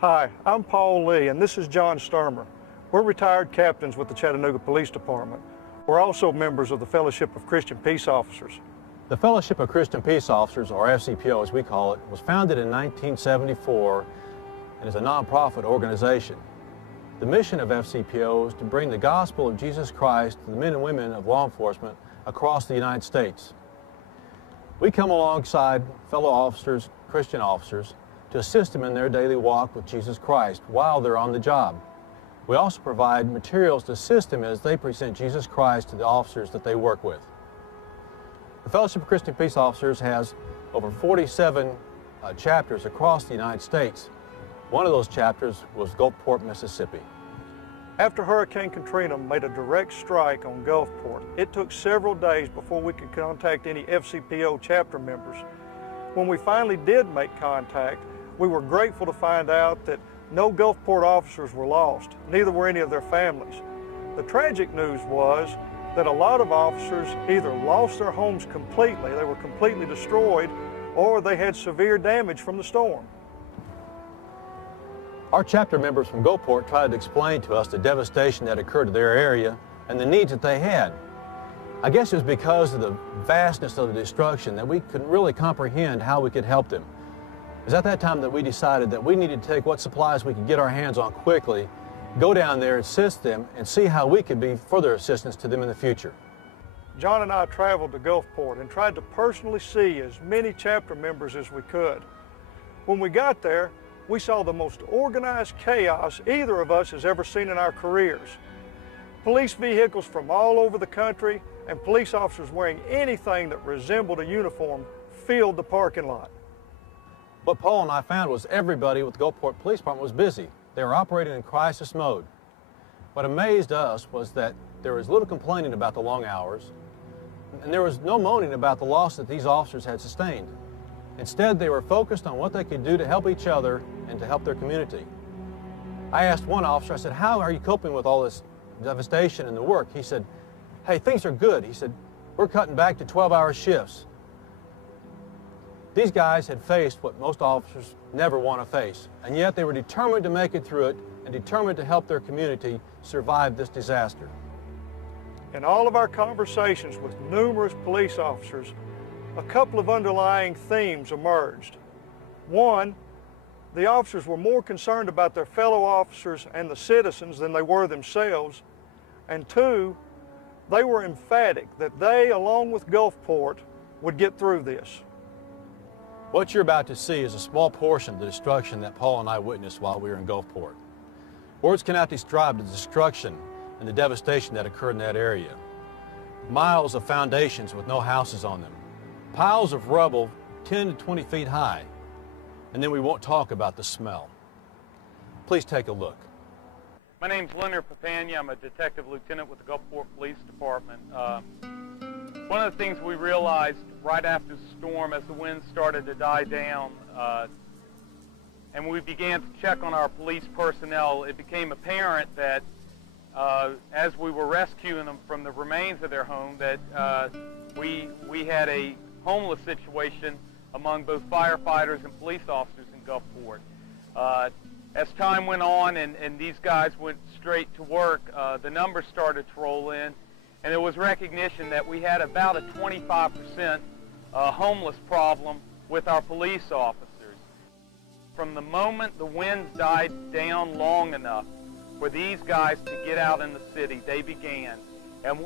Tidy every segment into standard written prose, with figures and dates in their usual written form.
Hi, I'm Paul Lee, and this is John Sturmer. We're retired captains with the Chattanooga Police Department. We're also members of the Fellowship of Christian Peace Officers. The Fellowship of Christian Peace Officers, or FCPO as we call it, was founded in 1974 and is a nonprofit organization. The mission of FCPO is to bring the gospel of Jesus Christ to the men and women of law enforcement across the United States. We come alongside fellow officers, Christian officers, to assist them in their daily walk with Jesus Christ while they're on the job. We also provide materials to assist them as they present Jesus Christ to the officers that they work with. The Fellowship of Christian Peace Officers has over 47 chapters across the United States. One of those chapters was Gulfport, Mississippi. After Hurricane Katrina made a direct strike on Gulfport, it took several days before we could contact any FCPO chapter members. When we finally did make contact, we were grateful to find out that no Gulfport officers were lost, neither were any of their families. The tragic news was that a lot of officers either lost their homes completely, they were completely destroyed, or they had severe damage from the storm. Our chapter members from Gulfport tried to explain to us the devastation that occurred to their area and the needs that they had. I guess it was because of the vastness of the destruction that we couldn't really comprehend how we could help them. It was at that time that we decided that we needed to take what supplies we could get our hands on quickly, go down there, assist them, and see how we could be further assistance to them in the future. John and I traveled to Gulfport and tried to personally see as many chapter members as we could. When we got there, we saw the most organized chaos either of us has ever seen in our careers. Police vehicles from all over the country and police officers wearing anything that resembled a uniform filled the parking lot. What Paul and I found was everybody with the Gulfport Police Department was busy. They were operating in crisis mode. What amazed us was that there was little complaining about the long hours, and there was no moaning about the loss that these officers had sustained. Instead, they were focused on what they could do to help each other and to help their community. I asked one officer, I said, how are you coping with all this devastation and the work? He said, hey, things are good. He said, we're cutting back to 12-hour shifts. These guys had faced what most officers never want to face, and yet they were determined to make it through it and determined to help their community survive this disaster. In all of our conversations with numerous police officers, a couple of underlying themes emerged. One, the officers were more concerned about their fellow officers and the citizens than they were themselves. And two, they were emphatic that they, along with Gulfport, would get through this. What you're about to see is a small portion of the destruction that Paul and I witnessed while we were in Gulfport. Words cannot describe the destruction and the devastation that occurred in that area. Miles of foundations with no houses on them. Piles of rubble 10 to 20 feet high. And then we won't talk about the smell. Please take a look. My name's Leonard Papania. I'm a detective lieutenant with the Gulfport Police Department. One of the things we realized right after the storm, as the wind started to die down, and we began to check on our police personnel, it became apparent that as we were rescuing them from the remains of their home, that we had a homeless situation among both firefighters and police officers in Gulfport. As time went on and these guys went straight to work, the numbers started to roll in, and there was recognition that we had about a 25% homeless problem with our police officers. From the moment the winds died down long enough for these guys to get out in the city, they began. And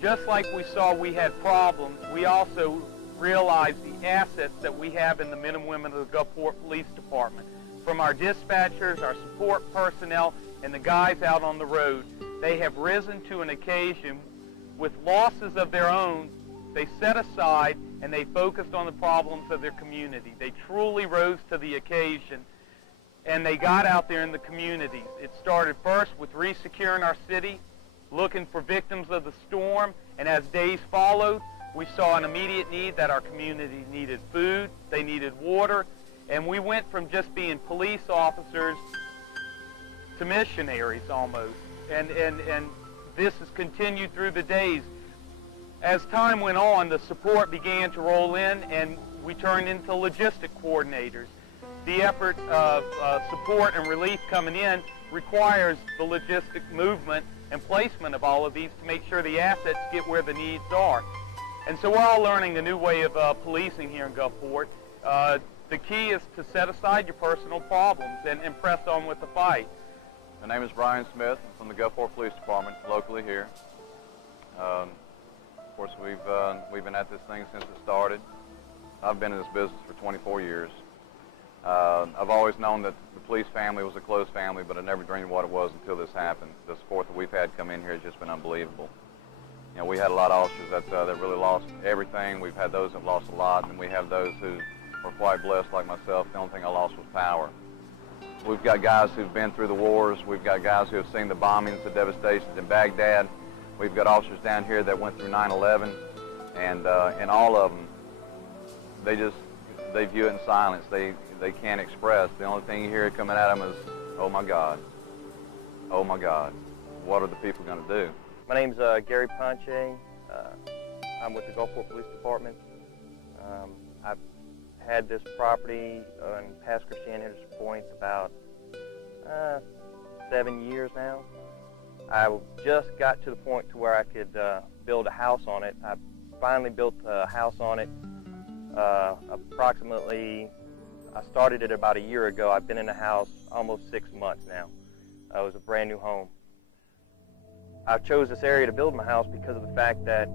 just like we saw we had problems, we also realized the assets that we have in the men and women of the Gulfport Police Department. From our dispatchers, our support personnel, and the guys out on the road, they have risen to an occasion with losses of their own. They set aside and they focused on the problems of their community. They truly rose to the occasion and they got out there in the communities. It started first with resecuring our city, looking for victims of the storm, and as days followed, we saw an immediate need that our community needed food, they needed water, and we went from just being police officers to missionaries almost. And this has continued through the days. As time went on, the support began to roll in, and we turned into logistic coordinators. the effort of support and relief coming in requires the logistic movement and placement of all of these to make sure the assets get where the needs are. And so we're all learning a new way of policing here in Gulfport. The key is to set aside your personal problems and press on with the fight. My name is Brian Smith. I'm from the Gulfport Police Department, locally here. Of course, we've been at this thing since it started. I've been in this business for 24 years. I've always known that the police family was a close family, but I never dreamed what it was until this happened. The support that we've had come in here has just been unbelievable. You know, we had a lot of officers that really lost everything. We've had those that lost a lot, and we have those who were quite blessed, like myself. The only thing I lost was power. We've got guys who've been through the wars. We've got guys who have seen the bombings, the devastations in Baghdad. We've got officers down here that went through 9/11, and all of them, they view it in silence. They can't express. The only thing you hear coming at them is, "Oh my God, oh my God, what are the people going to do?" My name's Gary Ponche. I'm with the Gulfport Police Department. I've had this property on past Christian Henderson Point about 7 years now. I just got to the point to where I could build a house on it. I finally built a house on it approximately, I started it about a year ago. I've been in the house almost 6 months now. It was a brand new home. I chose this area to build my house because of the fact that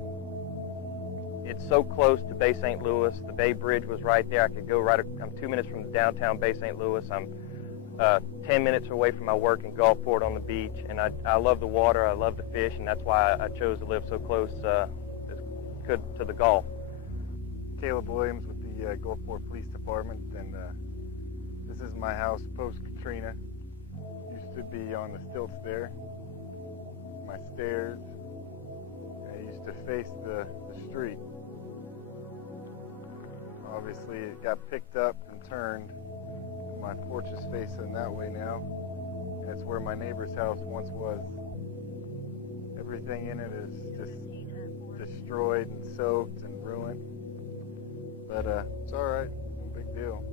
it's so close to Bay St. Louis. The Bay Bridge was right there. I could go I'm 2 minutes from downtown Bay St. Louis. I'm 10 minutes away from my work in Gulfport on the beach, and I love the water. I love to fish, and that's why I chose to live so close as good to the Gulf. Caleb Williams with the Gulfport Police Department, and this is my house post-Katrina. Used to be on the stilts there, my stairs, and I used to face the street. Obviously it got picked up and turned. My porch is facing that way now, and it's where my neighbor's house once was. Everything in it is just destroyed and soaked and ruined, but it's all right, no big deal.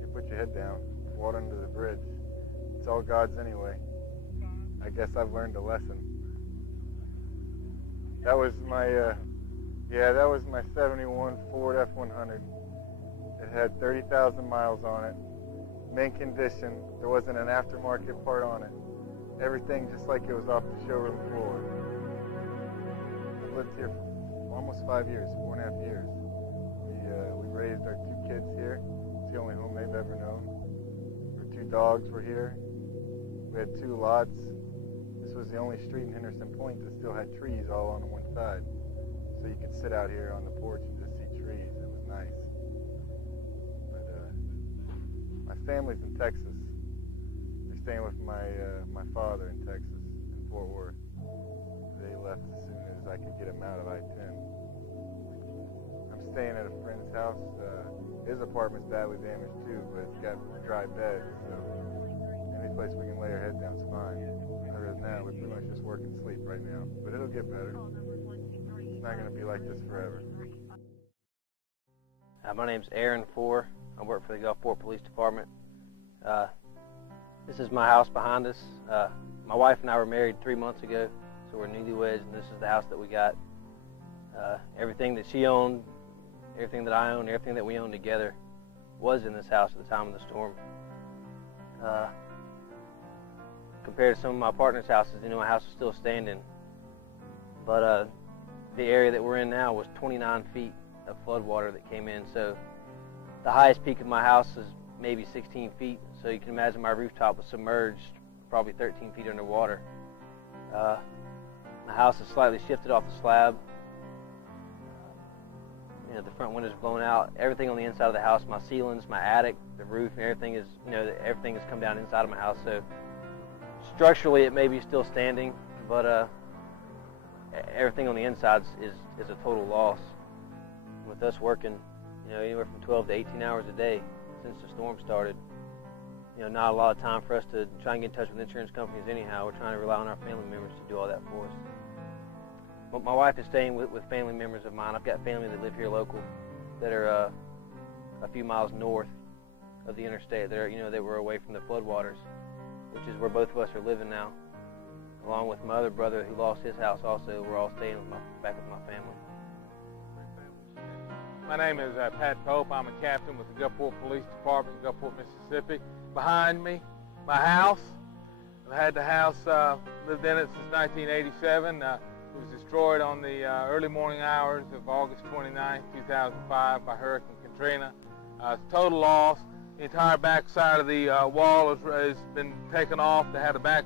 You put your head down, water under the bridge. It's all God's anyway. I guess I've learned a lesson. That was my that was my 71 Ford F100. It had 30,000 miles on it. Mint condition. There wasn't an aftermarket part on it. Everything just like it was off the showroom floor. I've lived here for almost 5 years, 4.5 years. We raised our 2 kids here. It's the only home they've ever known. Our 2 dogs were here. We had 2 lots. This was the only street in Henderson Point that still had trees all on one side. So you could sit out here on the porch and just see trees. It was nice. But my family's in Texas. They're staying with my father in Texas, in Fort Worth. They left as soon as I could get them out of I-10. I'm staying at a friend's house. His apartment's badly damaged too, but it's got dry beds, so any place we can lay our head down is fine. Other than that, we pretty much just work and sleep right now, but it'll get better. It's not going to be like this forever. My name's Aaron Four. I work for the Gulfport Police Department. This is my house behind us. My wife and I were married 3 months ago, so we're newlyweds, and this is the house that we got. Everything that she owned, everything that I own, everything that we own together was in this house at the time of the storm. Compared to some of my partner's houses, my house is still standing. But the area that we're in now was 29 feet of floodwater that came in. So the highest peak of my house is maybe 16 feet. So you can imagine my rooftop was submerged, probably 13 feet underwater. My house is slightly shifted off the slab. The front windows are blown out. Everything on the inside of the house, my ceilings, my attic, the roof, everything is, everything has come down inside of my house. So structurally, it may be still standing, but everything on the inside is a total loss. With us working, anywhere from 12 to 18 hours a day since the storm started, not a lot of time for us to try and get in touch with insurance companies anyhow. We're trying to rely on our family members to do all that for us. But my wife is staying with family members of mine. I've got family that live here local that are a few miles north. of the interstate that are, you know, that were away from the floodwaters, which is where both of us are living now. Along with my other brother who lost his house also, we're all staying back with my family. My name is Pat Pope. I'm a captain with the Gulfport Police Department, Gulfport, Mississippi. Behind me, my house. I've had the house, lived in it since 1987. It was destroyed on the early morning hours of August 29, 2005 by Hurricane Katrina. It's total loss. The entire back side of the wall has been taken off. They had a back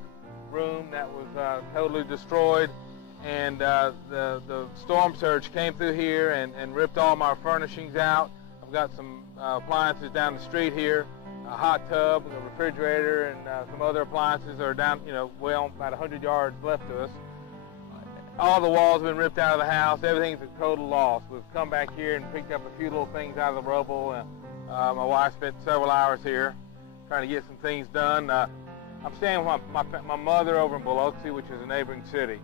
room that was totally destroyed. And the storm surge came through here and ripped all my furnishings out. I've got some appliances down the street here, a hot tub, a refrigerator, and some other appliances are down, you know, well about 100 yards left of us. All the walls have been ripped out of the house. Everything's a total loss. We've come back here and picked up a few little things out of the rubble. My wife spent several hours here trying to get some things done. I'm staying with my mother over in Biloxi, which is a neighboring city.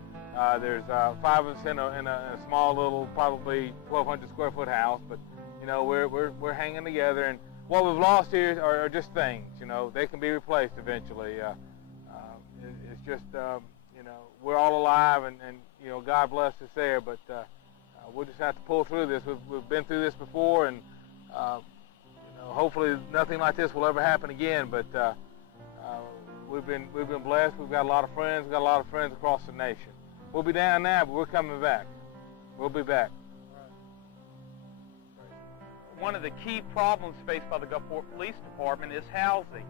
There's 5 of us in a small little, probably 1,200 square foot house, but you know we're hanging together. And what we've lost here are just things. You know, they can be replaced eventually. It's just you know, we're all alive, and you know, God bless us there. But we'll just have to pull through this. We've been through this before, and you know, hopefully nothing like this will ever happen again. But we've been blessed. We've got a lot of friends. We've got a lot of friends across the nation. We'll be down now, but we're coming back. We'll be back. One of the key problems faced by the Gulfport Police Department is housing.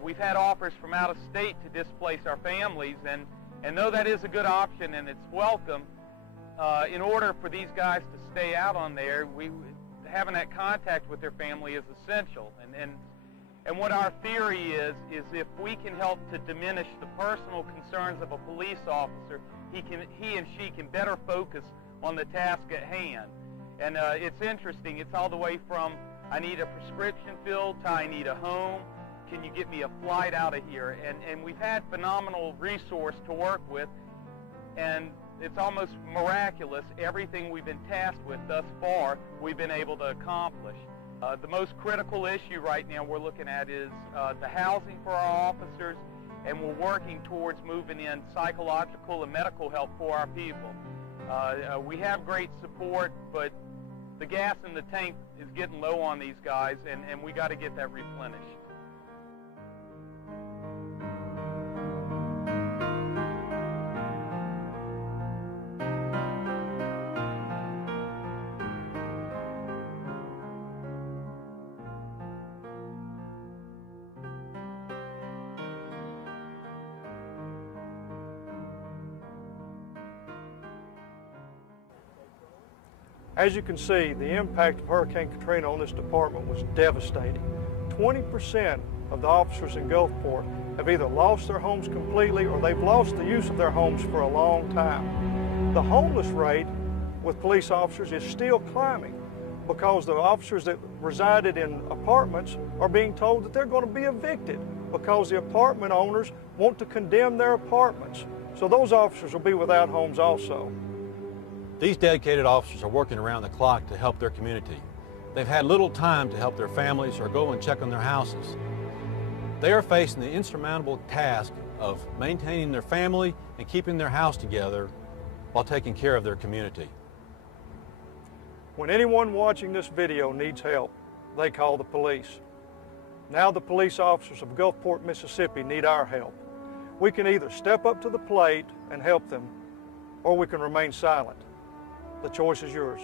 We've had offers from out of state to displace our families, and though that is a good option and it's welcome, in order for these guys to stay out on there, having that contact with their family is essential. And what our theory is if we can help to diminish the personal concerns of a police officer, he and she can better focus on the task at hand. And it's interesting. It's all the way from I need a prescription filled to I need a home. Can you get me a flight out of here? And we've had phenomenal resource to work with, and it's almost miraculous. Everything we've been tasked with thus far, we've been able to accomplish. The most critical issue right now we're looking at is the housing for our officers, and we're working towards moving in psychological and medical help for our people. We have great support, but the gas in the tank is getting low on these guys, and we got to get that replenished. As you can see, the impact of Hurricane Katrina on this department was devastating. 20% of the officers in Gulfport have either lost their homes completely or they've lost the use of their homes for a long time. The homeless rate with police officers is still climbing because the officers that resided in apartments are being told that they're going to be evicted because the apartment owners want to condemn their apartments. So those officers will be without homes also. These dedicated officers are working around the clock to help their community. They've had little time to help their families or go and check on their houses. They are facing the insurmountable task of maintaining their family and keeping their house together while taking care of their community. When anyone watching this video needs help, they call the police. Now the police officers of Gulfport, Mississippi need our help. We can either step up to the plate and help them, or we can remain silent. The choice is yours.